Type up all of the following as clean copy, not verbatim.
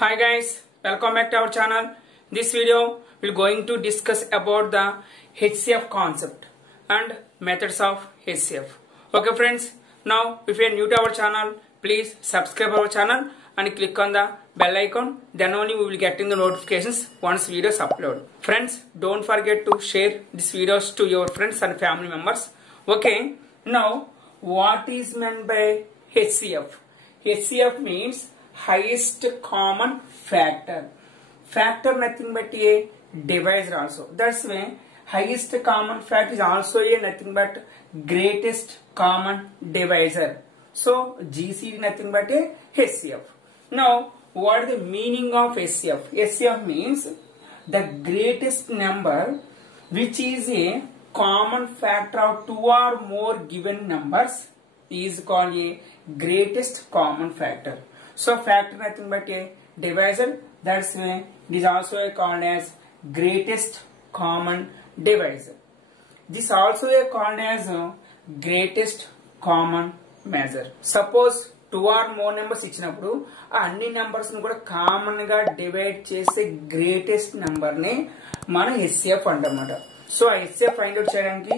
Hi guys, welcome back to our channel. This video we're going to discuss about the HCF concept and methods of HCF. Okay friends, now if you are new to our channel, please subscribe our channel and click on the bell icon. Then only we will get in the notifications once videos upload. Friends, don't forget to share these videos to your friends and family members. Okay, now what is meant by HCF? HCF means highest common factor. Factor nothing but a divisor also. That's why highest common factor is also a nothing but greatest common divisor. So GCD nothing but a HCF. Now what is the meaning of HCF? HCF means the greatest number which is a common factor of two or more given numbers is called a greatest common factor. So factor nothing but a divisor, that's why it is also called as greatest common divisor. This also called as greatest common measure. Suppose two or more numbers ఇచ్చినప్పుడు ఆ అన్ని numbers ను కూడా common గా divide చేసే greatest number నే మనం HCF అంటామట. So ఆ HCF ఫైండ్ అవుట్ చేయడానికి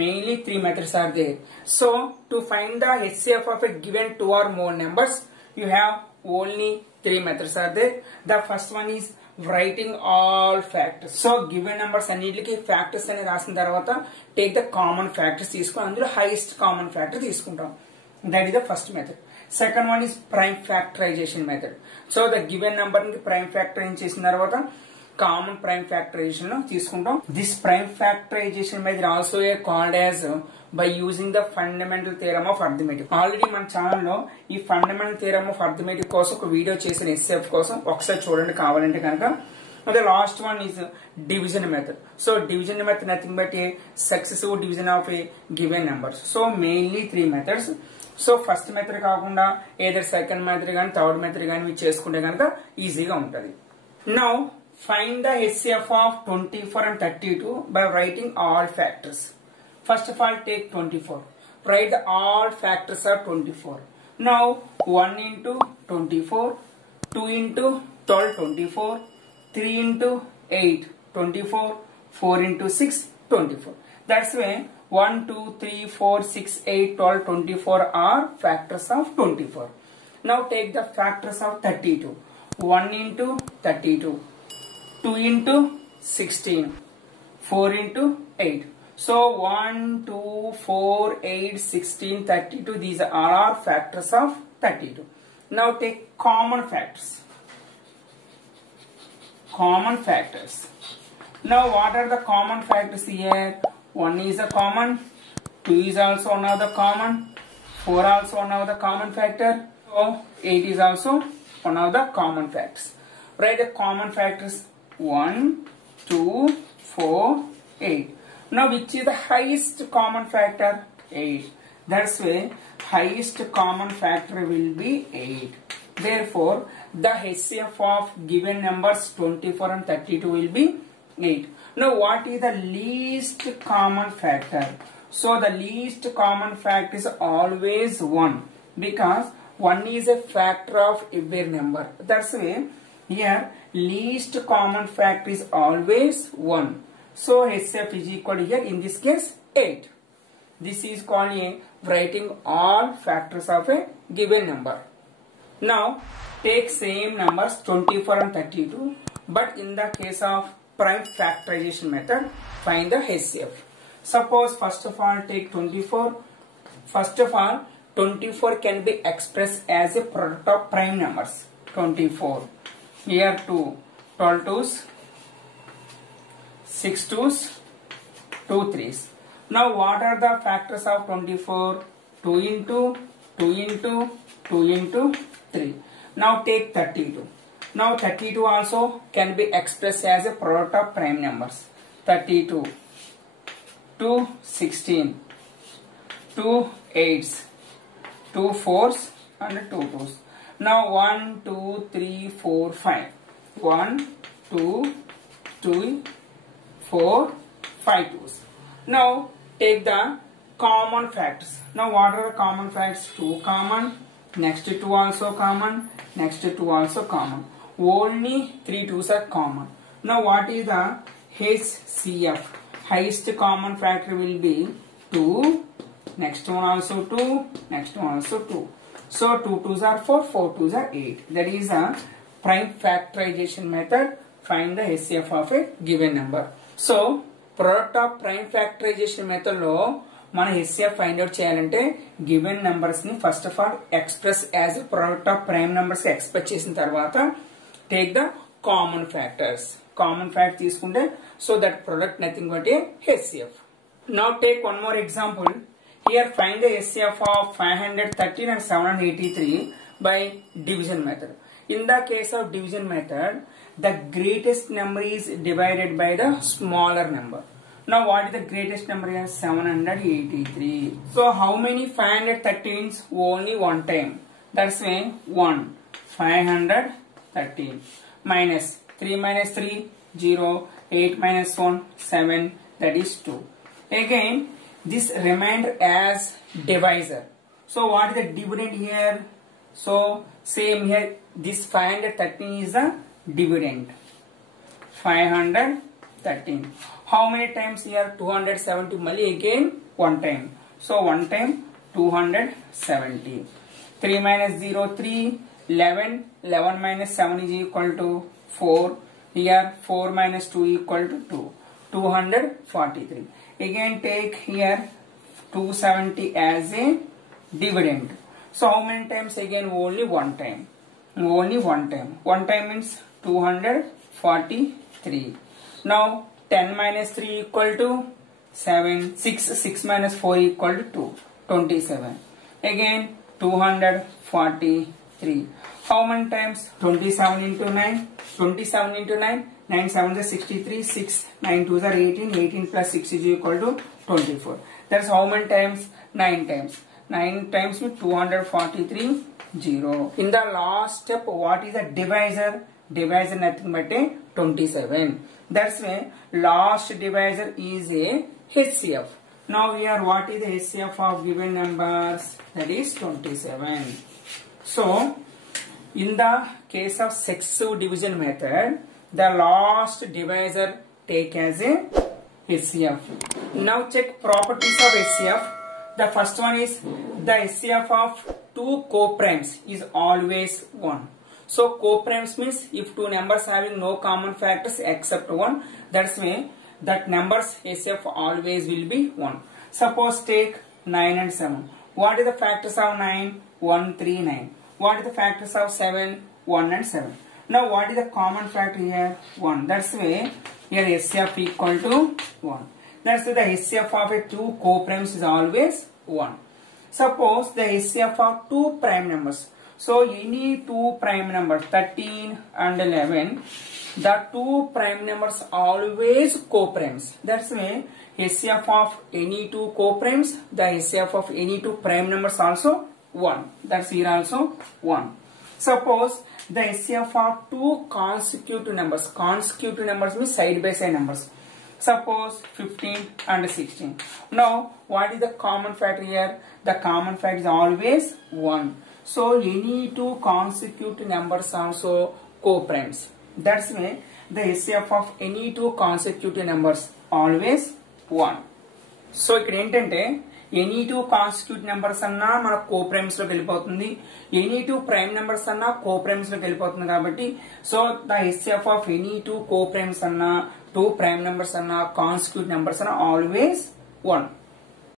mainly three methods are there. So to find the HCF of a given two or more numbers, you have only three methods are there. The first one is writing all factors. So given numbers అన్నిటికి factors అని రాసిన తర్వాత take the common factors తీసుకొని అందులో highest common factor తీసుకుంటాం. That is the first method. Second one is prime factorization method. So the given number ని prime factorization చేసిన తర్వాత common prime factorization లో తీసుకుంటాం. This prime factorization method also called as by using the fundamental theorem of arithmetic. Already మన channel లో ఈ fundamental theorem of arithmetic కోసం ఒక వీడియో చేసిన HCF కోసం ఒకసారి చూడండి కావాలంటే కనుక. The last one is division method. So division method nothing but a successive division of a given numbers. So mainly three methods. So first method కాకుండా either second method గాని third method గాని చేసుకుంటే కనుక ఈజీగా ఉంటది. Now find the HCF of 24 and 32 by writing all factors. First of all, take 24. Write the all factors of 24. Now 1 into 24, 2 into 12, 24, 3 into 8, 24, 4 into 6, 24. That's why 1, 2, 3, 4, 6, 8, 12, 24 are factors of 24. Now take the factors of 32. 1 into 32. 2 into 16, 4 into 8. So 1, 2, 4, 8, 16, 32. These are all factors of 32. Now take common factors. Common factors. Now what are the common factors here? 1 is a common, 2 is also another common, 4 also another common factor. So 8 is also one of the common factors. Write the common factors. 1, 2, 4, 8. Now which is the highest common factor? 8. That's why highest common factor will be 8. Therefore the HCF of given numbers 24 and 32 will be 8. Now what is the least common factor? So the least common factor is always 1 because 1 is a factor of every number. That's why here least common factor is always 1. So HCF is equal to here in this case 8. This is called a writing all factors of a given number. Now take same numbers 24 and 32, but in the case of prime factorization method find the HCF. Suppose first of all take 24. First of all 24 can be expressed as a product of prime numbers. 24. Here 2, 12 twos, 6 twos, 2 threes. Now what are the factors of 24? 2 into, 2 into, 2 into 3. Now take 32. Now 32 also can be expressed as a product of prime numbers. 32, 2 16, 2 8s, 2 4s and 2 2s. Now 1, 2, 3, 4, 5. 1, 2, 2, 4, 5 twos. Now take the common factors. Now what are the common factors? 2 common, next 2 also common, next 2 also common. only 3 2s are common. Now what is the HCF? Highest common factor will be 2, next one also 2, next one also 2. So 2 2s are 4, 4 2s are 8. That is a prime factorization method. Find the HCF of a given number. So product of prime factorization method lo మన HCF find out చేయాలంటే given numbers ని first of all express as a product of prime numbers express చేసిన తర్వాత take the common factors. Common fact తీసుకుంటే so that product nothing but a HCF. Now take one more example. Here find the HCF of 513 and 783 by division method. In the case of division method, the greatest number is divided by the smaller number. Now what is the greatest number here? 783. So how many 513s? Only one time. That's why 1. 513 minus 3 minus 3 0, 8 minus 1 7, that is 2. Again this remained as divisor. So what is the dividend here? So same here, this 513 is the dividend. 513. How many times here? 270. Mali again one time. So one time 270. 3 minus 0 3, 11. 11 minus 7 is equal to 4. Here 4 minus 2 equal to 2. 243. Again take here 270 as a dividend. So how many times? Again only one time. Only one time. One time means 243. Now 10 minus 3 equal to 7. 6 minus 4 equal to 2. 27. Again 243. How many times? 27 into 9. 27 into 9. 9 7 is 63. 6 9 2s are 18. 18 plus 6 is equal to 24. That's how many times? 9 times. 9 times with 243 0. In the last step, what is the divisor? Divisor nothing but a 27. That's why last divisor is a HCF. Now here what is the HCF of given numbers? That is 27. So in the case of successive division method, the last divisor take as a HCF. Now check properties of HCF. The first one is the HCF of two coprimes is always 1. So coprimes means if two numbers having no common factors except 1, that's why that numbers HCF always will be 1. Suppose take 9 and 7. What is the factors of 9? 1 3 9. What is the factors of 7? 1 and 7. Now what is the common factor here? 1. That's why here HCF equal to 1. That's why the HCF of a two coprimes is always 1. Suppose the HCF of two prime numbers. So any two prime numbers 13 and 11, the two prime numbers always coprimes. That's why HCF of any two coprimes, the HCF of any two prime numbers also 1. That's here also 1. Suppose the HCF of two consecutive numbers. Consecutive numbers means side by side numbers. Suppose 15 and 16. Now what is the common factor here? The common factor is always 1. So any two consecutive numbers also coprimes. That's why the HCF of any two consecutive numbers always 1. So ఇక్కడ ఏంటంటే any two constitute numbers అన్నా మన coprimes లోకి వెళ్ళిపోతుంది, any two prime numbers అన్నా coprimes లోకి వెళ్ళిపోతుంది. కాబట్టి so the HCF of any two coprimes అన్నా టూ ప్రైమ్ నెంబర్స్ అన్నా కాన్స్టిట్యూట్ నెంబర్స్ అన్నా ఆల్వేస్ 1.